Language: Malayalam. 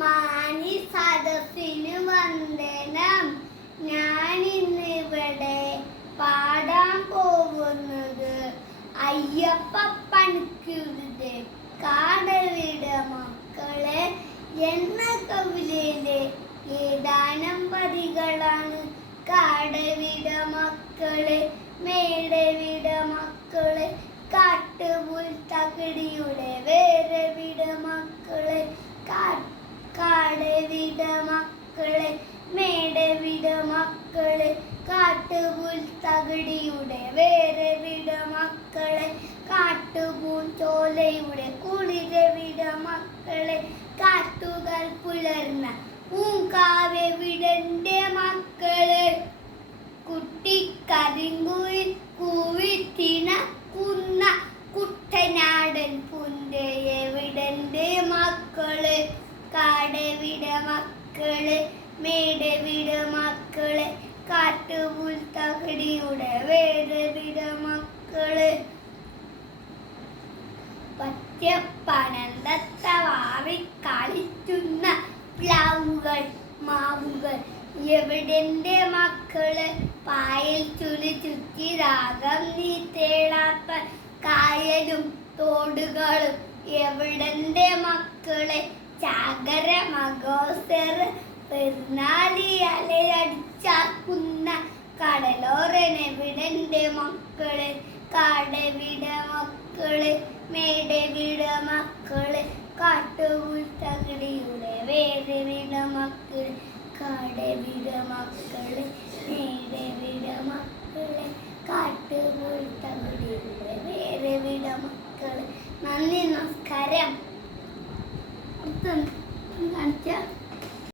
മാനി സദസ്സിന് വന്ദനം. ഞാനിന്നിവിടെ പാടാൻ പോകുന്നത് അയ്യപ്പപ്പണിക്കരുടെ കാടവിട മക്കളെ എന്ന കവിതയിലെ ഏതാനും വരികളാണ്. കാടവിട മക്കളെ, മേടവിട മക്കളെ, കാട്ടുപുൽ തകടിയുടെ വേരവിട മക്കളെ, കാടവിട മക്കളെ, മേടവിട മക്കളെ, കാട്ടുപുൽ തകടിയുടെ വേരവിട മക്കളെ, കാട്ടുപൂഞ്ചോലയുടെ കുളിരവിട മക്കളെ, കാറ്റുകൾ പുലർന്ന പൂങ്കാവെവിടന്റെ മക്കളെ, കുട്ടിക്കരിങ്കുയിൽ കൂവിത്തിണക്കുന്ന കുട്ടനാടൻ പുഞ്ചയെവിടന്റെ മക്കളെ, കാടവിട മക്കളെ, മേടവിട മക്കളെ, കാട്ടുപുൽ തകടിയുടെ വേരവിട മക്കളെ, പച്ചപ്പനന്തത്തവാറി കളിക്കുന്ന പ്ലാവുകൾ മാവുകൾ എവിടെന്റെ മക്കള്, പായൽ ചുളി ചുറ്റി രാഗം നീ തേടാത്ത കായലും തോടുകളും എവിടെന്റെ മക്കളെ, ചാകര മകോസർ പെരുന്നാളി അലയടിച്ചാക്കുന്ന കടലോരനെവിടെന്റെ മക്കളെ, കാടവിട മക്കളെ, മേടവിട മക്കളെ, കാട്ടുപുൽ തകടിയുടെ വേരവിട മക്കളെ, കാടവിട മക്കളെ, മേടവിട മക്കളെ, കാട്ടുപുൽ തകടിയുടെ വേരവിട മക്കളെ. നന്ദി, നമസ്കാരം. കാണിച്ച